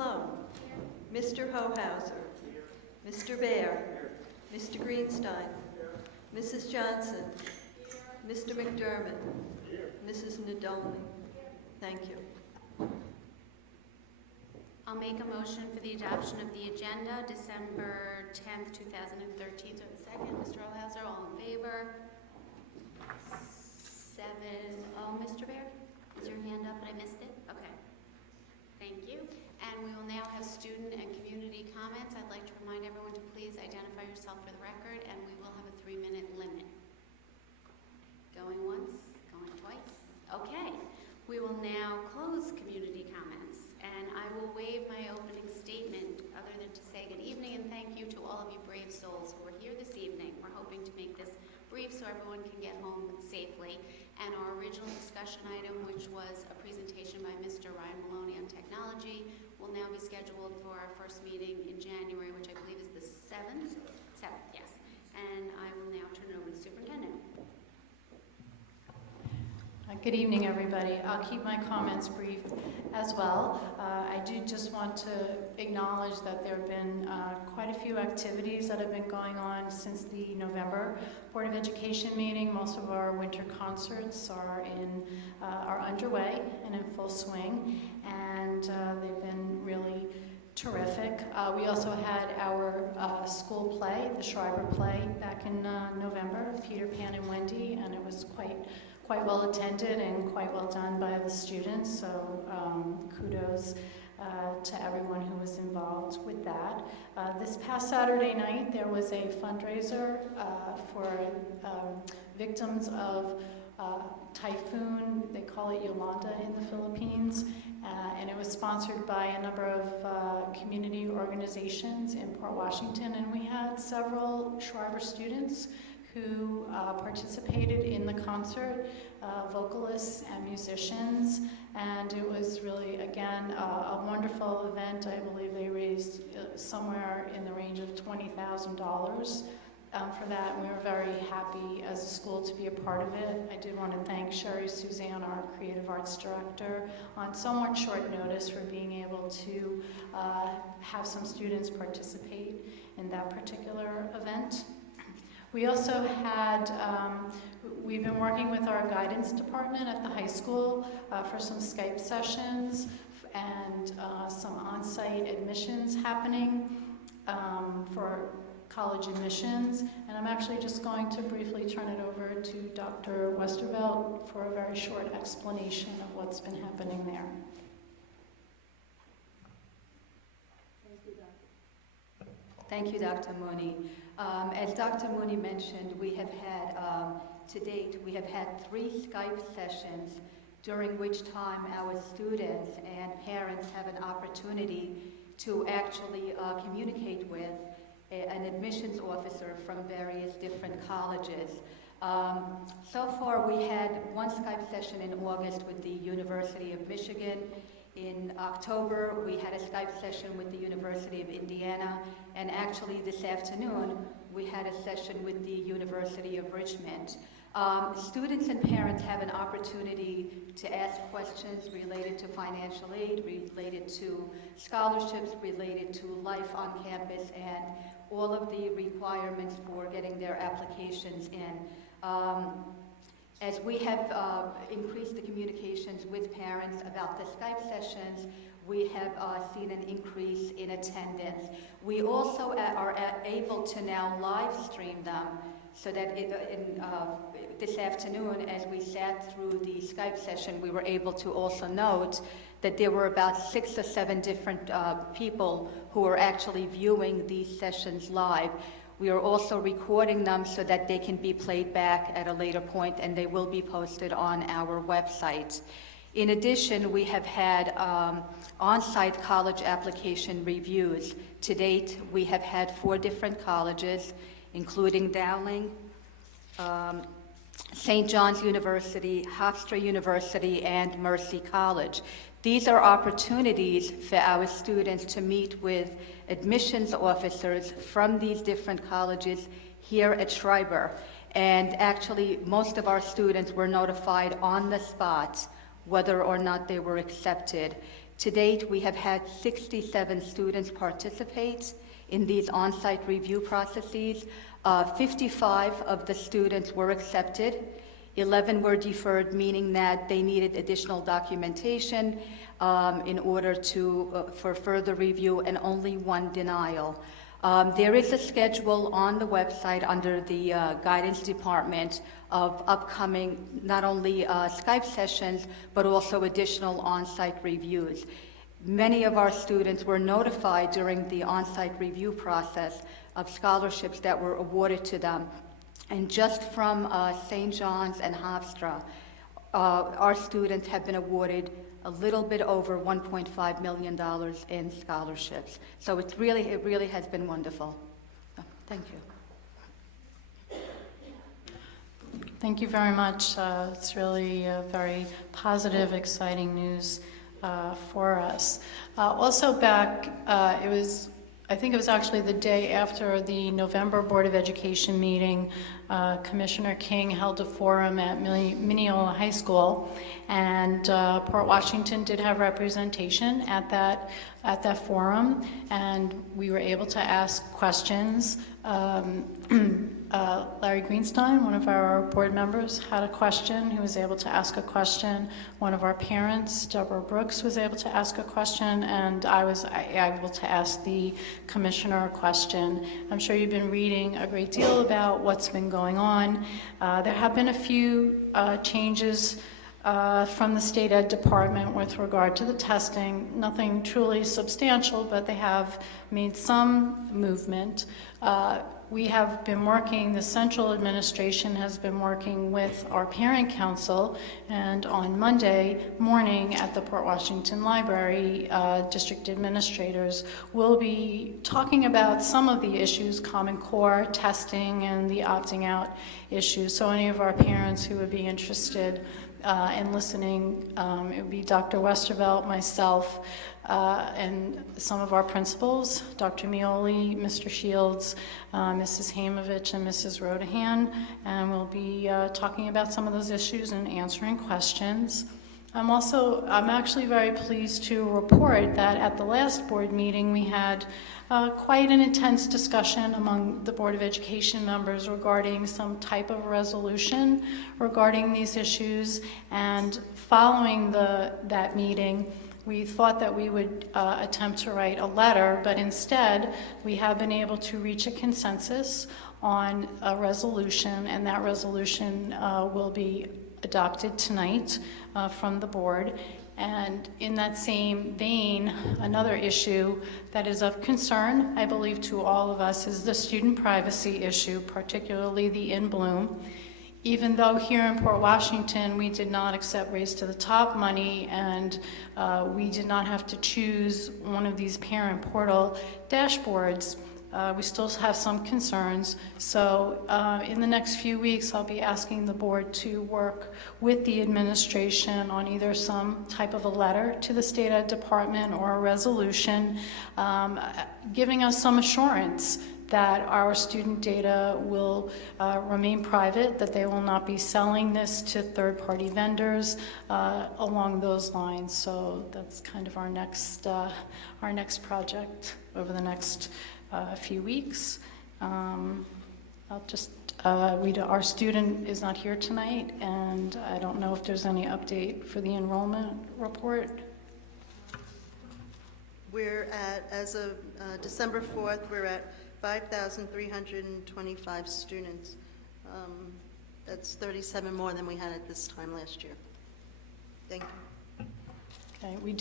Sloan. Mr. Hohauser. Mr. Baer. Mr. Greenstein. Mrs. Johnson. Mr. McDermott. Mrs. Nadolny. Thank you. I'll make a motion for the adoption of the agenda, December 10th, 2013. So it's second, Mr. Hohauser, all in favor? 7, oh, Mr. Baer? Is your hand up and I missed it? Okay. Thank you. And we will now have student and community comments. I'd like to remind everyone to please identify yourself for the record, and we will have a 3-minute limit. Going once, going twice. Okay. We will now close community comments, and I will waive my opening statement other than to say good evening and thank you to all of you brave souls who are here this evening. We're hoping to make this brief so everyone can get home safely. And our original discussion item, which was a presentation by Mr. Ryan Maloney on technology, will now be scheduled for our first meeting in January, which I believe is the 7th? 7th, yes. And I will now turn it over to the superintendent. Good evening, everybody. I'll keep my comments brief as well. I do just want to acknowledge that there have been quite a few activities that have been going on since the November Board of Education meeting. Most of our winter concerts are underway and in full swing, and they've been really terrific. We also had our school play, the Schreiber play, back in November, Peter, Pan, and Wendy, and it was quite well attended and quite well done by the students, so kudos to everyone who was involved with that. This past Saturday night, there was a fundraiser for victims of typhoon, they call it Yolanda in the Philippines, and it was sponsored by a number of community organizations in Port Washington, and we had several Schreiber students who participated in the concert, vocalists and musicians, and it was really, again, a wonderful event. I believe they raised somewhere in the range of $20,000 for that, and we were very happy as a school to be a part of it. I did want to thank Sherry Suzanne, our Creative Arts Director, on somewhat short notice for being able to have some students participate in that particular event. We also had, we've been working with our guidance department at the high school for some Skype sessions and some on-site admissions happening for college admissions. And I'm actually just going to briefly turn it over to Dr. Westervelt for a very short explanation of what's been happening there. Thank you, Dr. Mooney. As Dr. Mooney mentioned, we have had, to date, we have had 3 Skype sessions during which time our students and parents have an opportunity to actually communicate with an admissions officer from various different colleges. So far, we had 1 Skype session in August with the University of Michigan. In October, we had a Skype session with the University of Indiana, and actually this afternoon, we had a session with the University of Richmond. Students and parents have an opportunity to ask questions related to financial aid, related to scholarships, related to life on campus, and all of the requirements for getting their applications in. As we have increased the communications with parents about the Skype sessions, we have seen an increase in attendance. We also are able to now live stream them, so that this afternoon, as we sat through the Skype session, we were able to also note that there were about 6 or 7 different people who were actually viewing these sessions live. We are also recording them so that they can be played back at a later point, and they will be posted on our website. In addition, we have had on-site college application reviews. To date, we have had 4 different colleges, including Dowling, St. John's University, Hofstra University, and Mercy College. These are opportunities for our students to meet with admissions officers from these different colleges here at Schreiber. And actually, most of our students were notified on the spot whether or not they were accepted. To date, we have had 67 students participate in these on-site review processes. 55 of the students were accepted. 11 were deferred, meaning that they needed additional documentation in order for further review, and only one denial. There is a schedule on the website under the guidance department of upcoming not only Skype sessions, but also additional on-site reviews. Many of our students were notified during the on-site review process of scholarships that were awarded to them. And just from St. John's and Hofstra, our students have been awarded a little bit over $1.5 million in scholarships. So it really has been wonderful. Thank you. Thank you very much. It's really very positive, exciting news for us. Also back, I think it was actually the day after the November Board of Education meeting, Commissioner King held a forum at Mineola High School, and Port Washington did have representation at that forum, and we were able to ask questions. Larry Greenstein, one of our board members, had a question. He was able to ask a question. One of our parents, Deborah Brooks, was able to ask a question, and I was able to ask the commissioner a question. I'm sure you've been reading a great deal about what's been going on. There have been a few changes from the State Ed Department with regard to the testing. Nothing truly substantial, but they have made some movement. We have been working, the central administration has been working with our parent council, and on Monday morning at the Port Washington Library, district administrators will be talking about some of the issues, Common Core, testing, and the opting out issues. So any of our parents who would be interested in listening, it would be Dr. Westervelt, myself, and some of our principals, Dr. Mioli, Mr. Shields, Mrs. Hamovich, and Mrs. Rodahan, and we'll be talking about some of those issues and answering questions. I'm actually very pleased to report that at the last board meeting we had quite an intense discussion among the Board of Education members regarding some type of resolution regarding these issues, and following that meeting, we thought that we would attempt to write a letter, but instead we have been able to reach a consensus on a resolution, and that resolution will be adopted tonight from the board. And in that same vein, another issue that is of concern, I believe, to all of us is the student privacy issue, particularly the In Bloom. Even though here in Port Washington we did not accept Race to the Top money, and we did not have to choose one of these parent portal dashboards, we still have some concerns. So in the next few weeks I'll be asking the board to work with the administration on either some type of a letter to the State Ed Department or a resolution giving us some assurance that our student data will remain private, that they will not be selling this to third-party vendors along those lines. So that's kind of our next project over the next few weeks. Our student is not here tonight, and I don't know if there's any update for the enrollment report. We're at, as of December 4th, we're at 5,325 students. That's 37 more than we had at this time last year. Thank you. Okay, we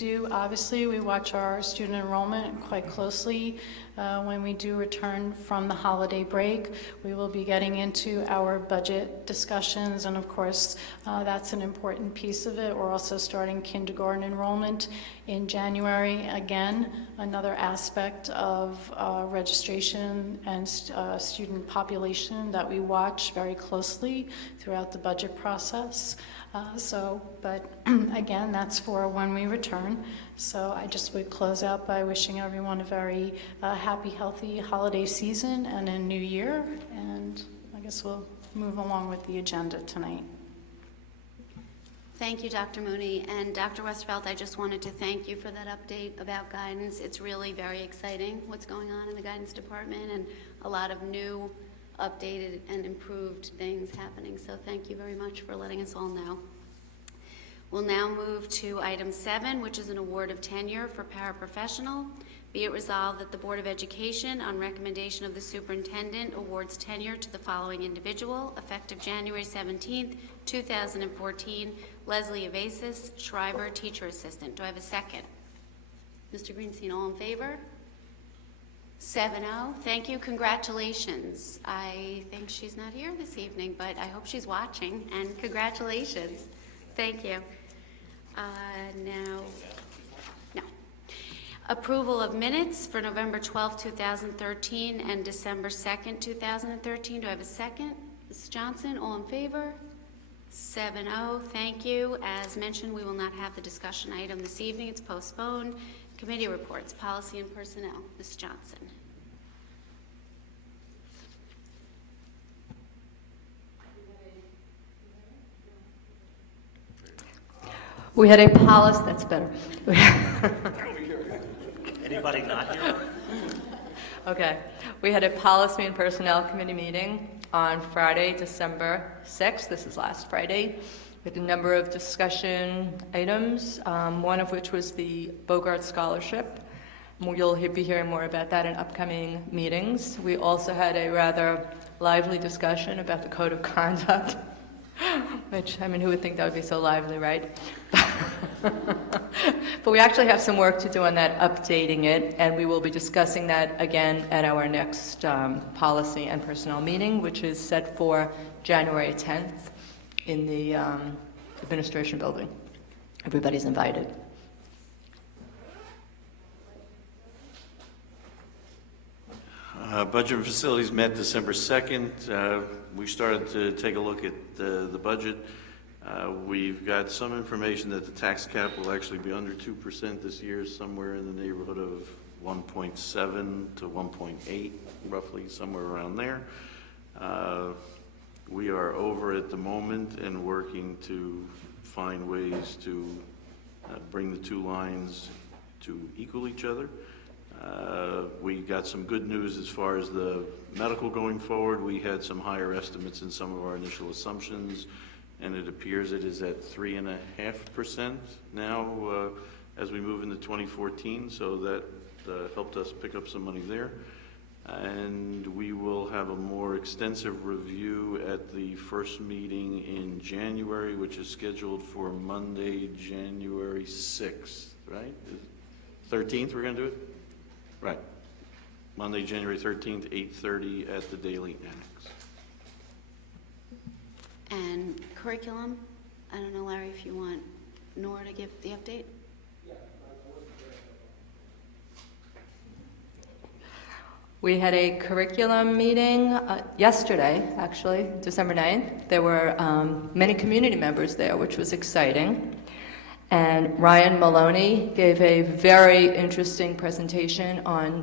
watch our student enrollment quite closely. When we do return from the holiday break, we will be getting into our budget discussions, and of course that's an important piece of it. We're also starting kindergarten enrollment in January. Again, another aspect of registration and student population that we watch very closely throughout the budget process. But again, that's for when we return. So I just would close out by wishing everyone a very happy, healthy holiday season and a new year. And I guess we'll move along with the agenda tonight. Thank you, Dr. Mooney. And Dr. Westervelt, I just wanted to thank you for that update about guidance. It's really very exciting what's going on in the guidance department and a lot of new, updated, and improved things happening. So thank you very much for letting us all know. We'll now move to item 7, which is an award of tenure for paraprofessional. Be it resolved that the Board of Education, on recommendation of the superintendent, awards tenure to the following individual, effective January 17th, 2014, Leslie Evasis, Schreiber, teacher assistant. Do I have a second? Mr. Greenstein, all in favor? 7-0. Thank you. Congratulations. I think she's not here this evening, but I hope she's watching, and congratulations. Thank you. Now, no. Approval of minutes for November 12, 2013 and December 2nd, 2013. Do I have a second? Mrs. Johnson, all in favor? 7-0. Thank you. As mentioned, we will not have the discussion item this evening. It's postponed. Committee reports, policy and personnel. Ms. Johnson. We had a policy, that's better. Anybody not here? Okay. We had a policy and personnel committee meeting on Friday, December 6th. This is last Friday. We had a number of discussion items, one of which was the Bogart Scholarship. You'll be hearing more about that in upcoming meetings. We also had a rather lively discussion about the Code of Conduct, which, I mean, who would think that would be so lively, right? But we actually have some work to do on that, updating it, and we will be discussing that again at our next policy and personnel meeting, which is set for January 10th in the administration building. Everybody's invited. Budget and facilities met December 2nd. We started to take a look at the budget. We've got some information that the tax cap will actually be under 2% this year, somewhere in the neighborhood of 1.7 to 1.8, roughly, somewhere around there. We are over at the moment and working to find ways to bring the two lines to equal each other. We got some good news as far as the medical going forward. We had some higher estimates in some of our initial assumptions, and it appears it is at 3.5% now as we move into 2014, so that helped us pick up some money there. And we will have a more extensive review at the first meeting in January, which is scheduled for Monday, January 6th, right? 13th we're going to do it? Right. Monday, January 13th, 8:30 at the Daily Annex. And curriculum, I don't know, Larry, if you want Nora to give the update? We had a curriculum meeting yesterday, actually, December 9th. There were many community members there, which was exciting. And Ryan Maloney gave a very interesting presentation on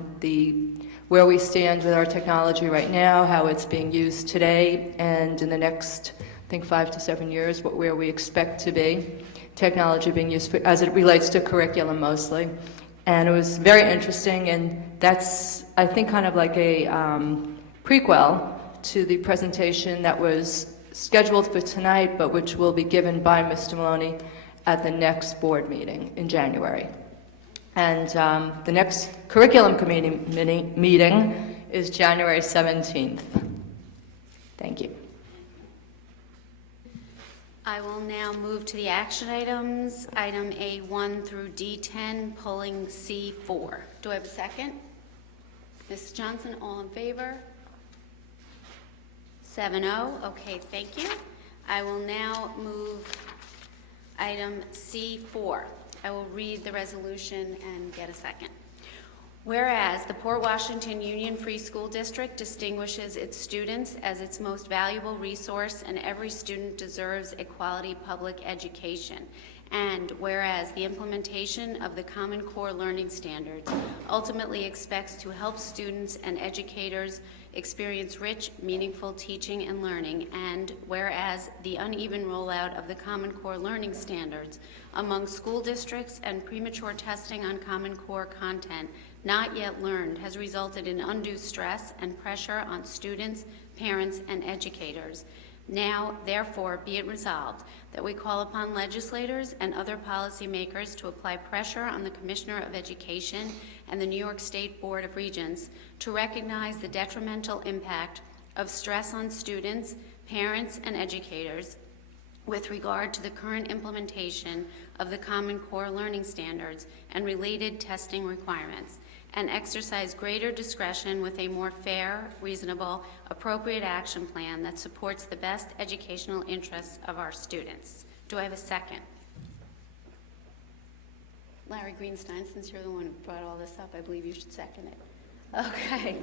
where we stand with our technology right now, how it's being used today, and in the next, I think, 5 to 7 years, where we expect to be. Technology being used as it relates to curriculum mostly. And it was very interesting, and that's, I think, kind of like a prequel to the presentation that was scheduled for tonight, but which will be given by Mr. Maloney at the next board meeting in January. And the next curriculum committee meeting is January 17th. Thank you. I will now move to the action items, item A1 through D10, pulling C4. Do I have a second? Ms. Johnson, all in favor? 7-0. Okay, thank you. I will now move item C4. I will read the resolution and get a second. Whereas the Port Washington Union Free School District distinguishes its students as its most valuable resource, and every student deserves a quality public education. And whereas the implementation of the Common Core Learning Standards ultimately expects to help students and educators experience rich, meaningful teaching and learning, and whereas the uneven rollout of the Common Core Learning Standards among school districts and premature testing on Common Core content not yet learned has resulted in undue stress and pressure on students, parents, and educators. Now, therefore, be it resolved that we call upon legislators and other policymakers to apply pressure on the Commissioner of Education and the New York State Board of Regents to recognize the detrimental impact of stress on students, parents, and educators with regard to the current implementation of the Common Core Learning Standards and related testing requirements, and exercise greater discretion with a more fair, reasonable, appropriate action plan that supports the best educational interests of our students. Do I have a second? Larry Greenstein, since you're the one who brought all this up, I believe you should second it. Okay.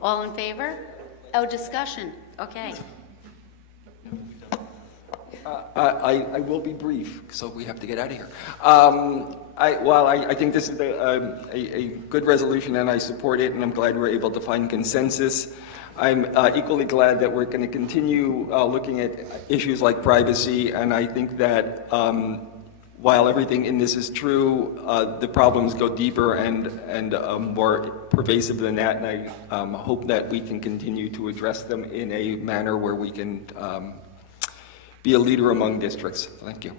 All in favor? Oh, discussion. Okay. I will be brief, so we have to get out of here. I think this is a good resolution, and I support it, and I'm glad we're able to find consensus. I'm equally glad that we're going to continue looking at issues like privacy, and I think that while everything in this is true, the problems go deeper and more pervasive than that, and I hope that we can continue to address them in a manner where we can be a leader among districts. Thank you.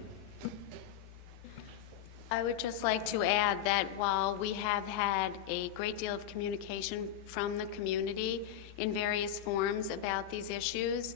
I would just like to add that while we have had a great deal of communication from the community in various forms about these issues,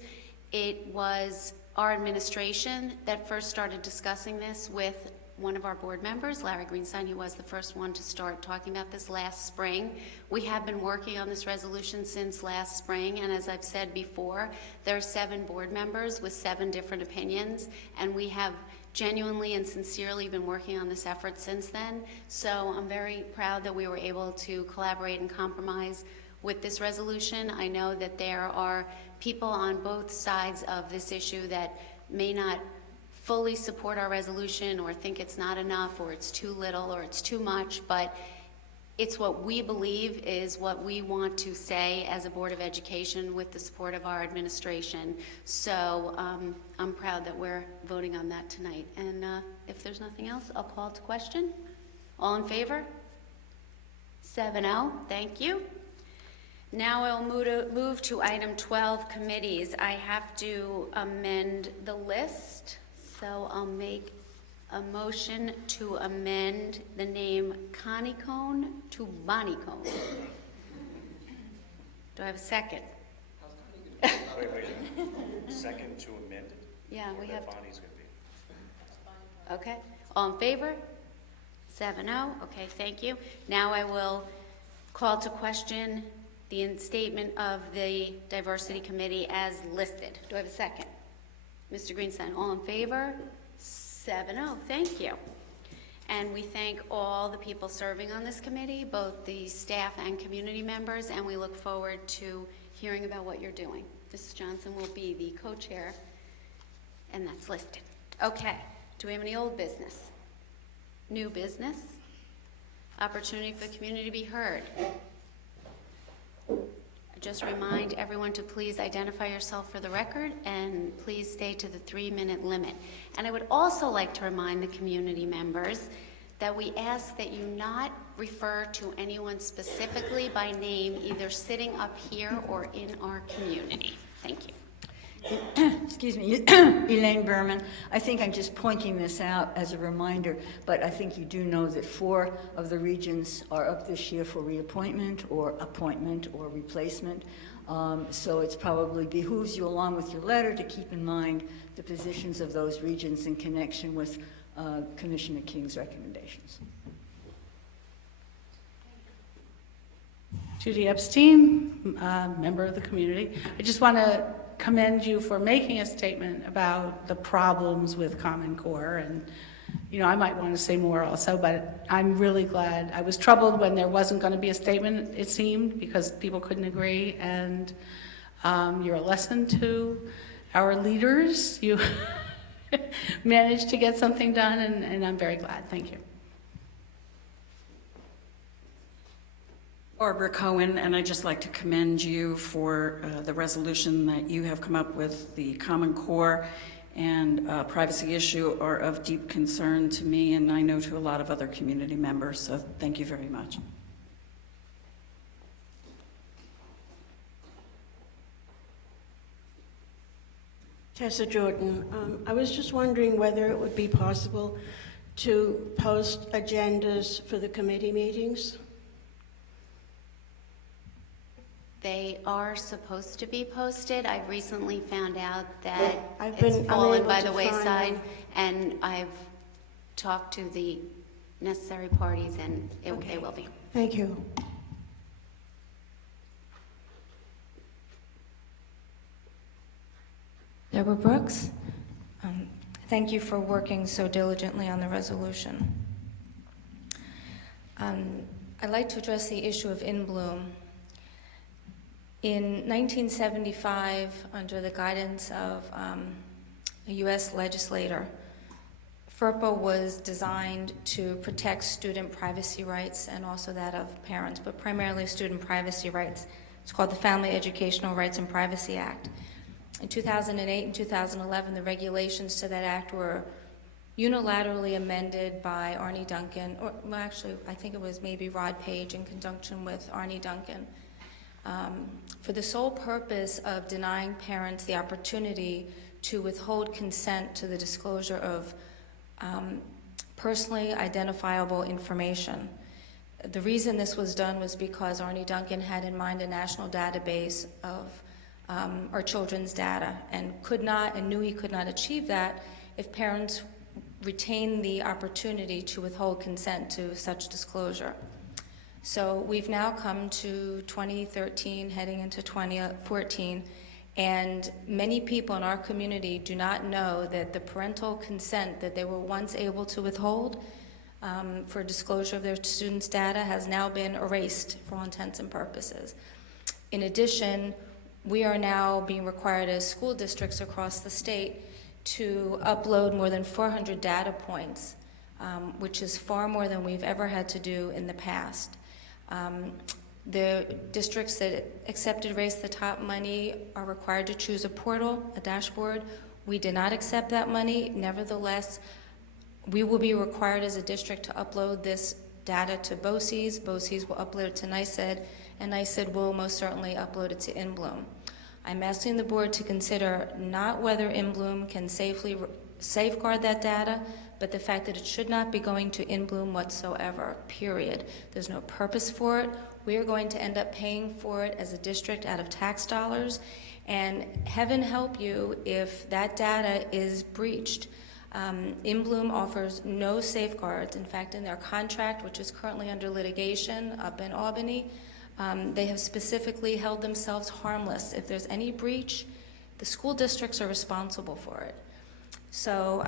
it was our administration that first started discussing this with one of our board members, Larry Greenstein. He was the first one to start talking about this last spring. We have been working on this resolution since last spring, and as I've said before, there are 7 board members with 7 different opinions, and we have genuinely and sincerely been working on this effort since then. So I'm very proud that we were able to collaborate and compromise with this resolution. I know that there are people on both sides of this issue that may not fully support our resolution or think it's not enough or it's too little or it's too much, but it's what we believe is what we want to say as a Board of Education with the support of our administration. So I'm proud that we're voting on that tonight. And if there's nothing else, I'll call to question. All in favor? 7-0. Thank you. Now I'll move to item 12, committees. I have to amend the list, so I'll make a motion to amend the name Connicone to Bonnicone. Do I have a second? Wait. Second to amend it? Yeah, we have. Bonnie's going to be. Okay. All in favor? 7-0. Okay, thank you. Now I will call to question the statement of the Diversity Committee as listed. Do I have a second? Mr. Greenstein, all in favor? 7-0. Thank you. And we thank all the people serving on this committee, both the staff and community members, and we look forward to hearing about what you're doing. Mrs. Johnson will be the co-chair, and that's listed. Okay. Do we have any old business? New business? Opportunity for the community to be heard. Just remind everyone to please identify yourself for the record and please stay to the 3-minute limit. And I would also like to remind the community members that we ask that you not refer to anyone specifically by name, either sitting up here or in our community. Thank you. Excuse me, Elaine Berman. I think I'm just pointing this out as a reminder, but I think you do know that 4 of the regions are up this year for reappointment or appointment or replacement. So it's probably behooves you, along with your letter, to keep in mind the positions of those regions in connection with Commissioner King's recommendations. Judy Epstein, member of the community. I just want to commend you for making a statement about the problems with Common Core, and I might want to say more also, but I'm really glad. I was troubled when there wasn't going to be a statement, it seemed, because people couldn't agree, and you're a lesson to our leaders. managed to get something done, and I'm very glad. Thank you. Barbara Cohen, and I'd just like to commend you for the resolution that you have come up with. The Common Core and privacy issue are of deep concern to me, and I know to a lot of other community members, so thank you very much. Tessa Jordan, I was just wondering whether it would be possible to post agendas for the committee meetings. They are supposed to be posted. I've recently found out that I've it's been fallen unable by to the find wayside, them. and I've talked to the necessary parties, and Okay. they will be. Thank you. Deborah Brooks, thank you for working so diligently on the resolution. I'd like to address the issue of In Bloom. In 1975, under the guidance of a U.S. legislator, FERPA was designed to protect student privacy rights and also that of parents, but primarily student privacy rights. It's called the Family Educational Rights and Privacy Act. In 2008 and 2011, the regulations to that act were unilaterally amended by Arne Duncan, or well, actually, I think it was maybe Rod Page in conjunction with Arne Duncan, for the sole purpose of denying parents the opportunity to withhold consent to the disclosure of personally identifiable information. The reason this was done was because Arne Duncan had in mind a national database of our children's data, and knew he could not achieve that if parents retained the opportunity to withhold consent to such disclosure. So we've now come to 2013, heading into 2014, and many people in our community do not know that the parental consent that they were once able to withhold for disclosure of their students' data has now been erased for all intents and purposes. In addition, we are now being required as school districts across the state to upload more than 400 data points, which is far more than we've ever had to do in the past. The districts that accepted Raise the Top money are required to choose a portal, a dashboard. We did not accept that money. Nevertheless, we will be required as a district to upload this data to BOCES. BOCES will upload it to NICED, and NICED will most certainly upload it to In Bloom. I'm asking the board to consider not whether In Bloom can safely safeguard that data, but the fact that it should not be going to In Bloom whatsoever, period. There's no purpose for it. We are going to end up paying for it as a district out of tax dollars, and heaven help you if that data is breached. In Bloom offers no safeguards. In fact, in their contract, which is currently under litigation up in Albany, they have specifically held themselves harmless. If there's any breach, the school districts are responsible for it. So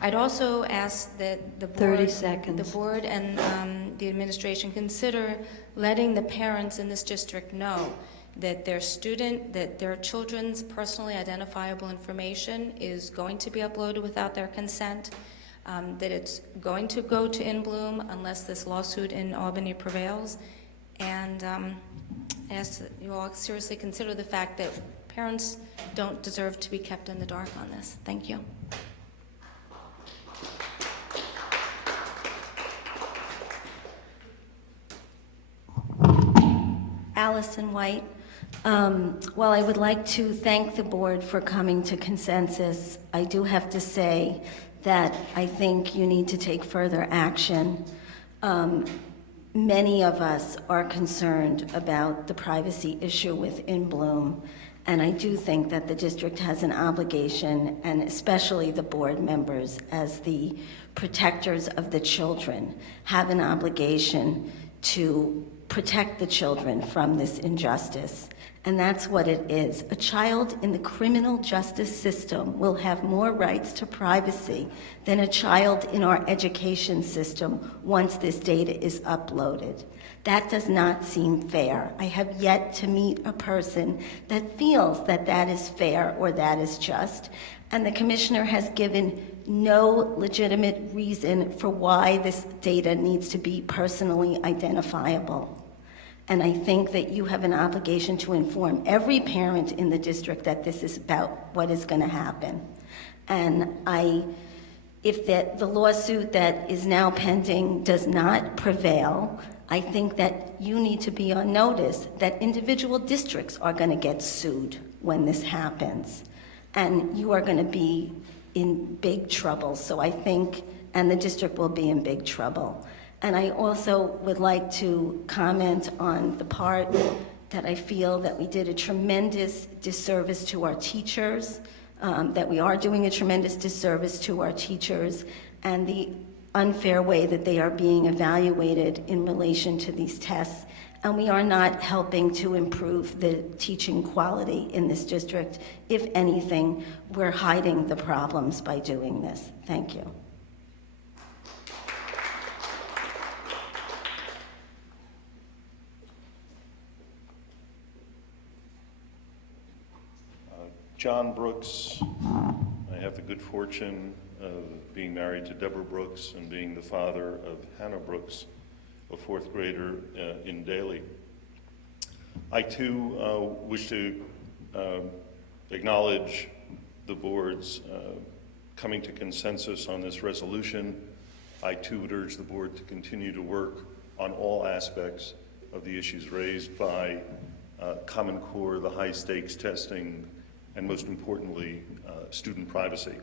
I'd also ask that the board, 30 seconds. The board and the administration consider letting the parents in this district know that their children's personally identifiable information is going to be uploaded without their consent, that it's going to go to In Bloom unless this lawsuit in Albany prevails, and I ask that you all seriously consider the fact that parents don't deserve to be kept in the dark on this. Thank you. Allison White. While I would like to thank the board for coming to consensus, I do have to say that I think you need to take further action. Many of us are concerned about the privacy issue with In Bloom, and I do think that the district has an obligation, and especially the board members as the protectors of the children, have an obligation to protect the children from this injustice. And that's what it is. A child in the criminal justice system will have more rights to privacy than a child in our education system once this data is uploaded. That does not seem fair. I have yet to meet a person that feels that that is fair or that is just, and the commissioner has given no legitimate reason for why this data needs to be personally identifiable. And I think that you have an obligation to inform every parent in the district that this is about what is going to happen. And if the lawsuit that is now pending does not prevail, I think that you need to be on notice that individual districts are going to get sued when this happens. And you are going to be in big trouble. So I think, and the district will be in big trouble. And I also would like to comment on the part that I feel that we did a tremendous disservice to our teachers, that we are doing a tremendous disservice to our teachers, and the unfair way that they are being evaluated in relation to these tests. And we are not helping to improve the teaching quality in this district. If anything, we're hiding the problems by doing this. Thank you. John Brooks. I have the good fortune of being married to Deborah Brooks and being the father of Hannah Brooks, a fourth grader in Daly. I too wish to acknowledge the board's coming to consensus on this resolution. I too would urge the board to continue to work on all aspects of the issues raised by Common Core, the high stakes testing, and most importantly, student privacy.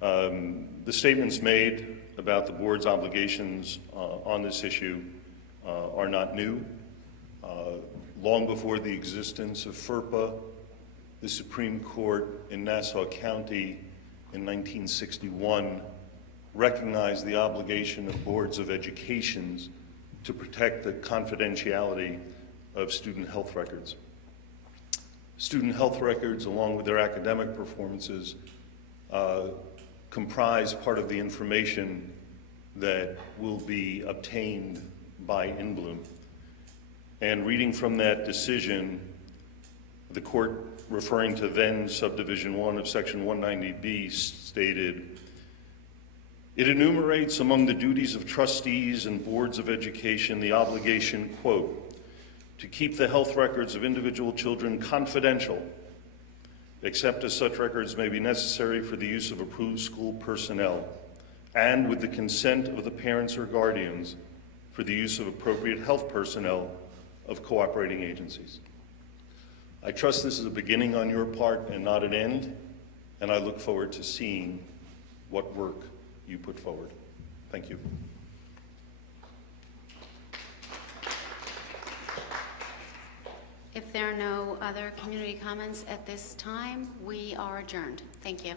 The statements made about the board's obligations on this issue are not new. Long before the existence of FERPA, the Supreme Court in Nassau County in 1961 recognized the obligation of boards of education to protect the confidentiality of student health records. Student health records, along with their academic performances, comprise part of the information that will be obtained by InBloom. And reading from that decision, the court, referring to then Subdivision 1 of Section 190B, stated, it enumerates among the duties of trustees and boards of education the obligation, quote, to keep the health records of individual children confidential, except as such records may be necessary for the use of approved school personnel, and with the consent of the parents or guardians for the use of appropriate health personnel of cooperating agencies. I trust this is a beginning on your part and not an end, and I look forward to seeing what work you put forward. Thank you. If there are no other community comments at this time, we are adjourned. Thank you.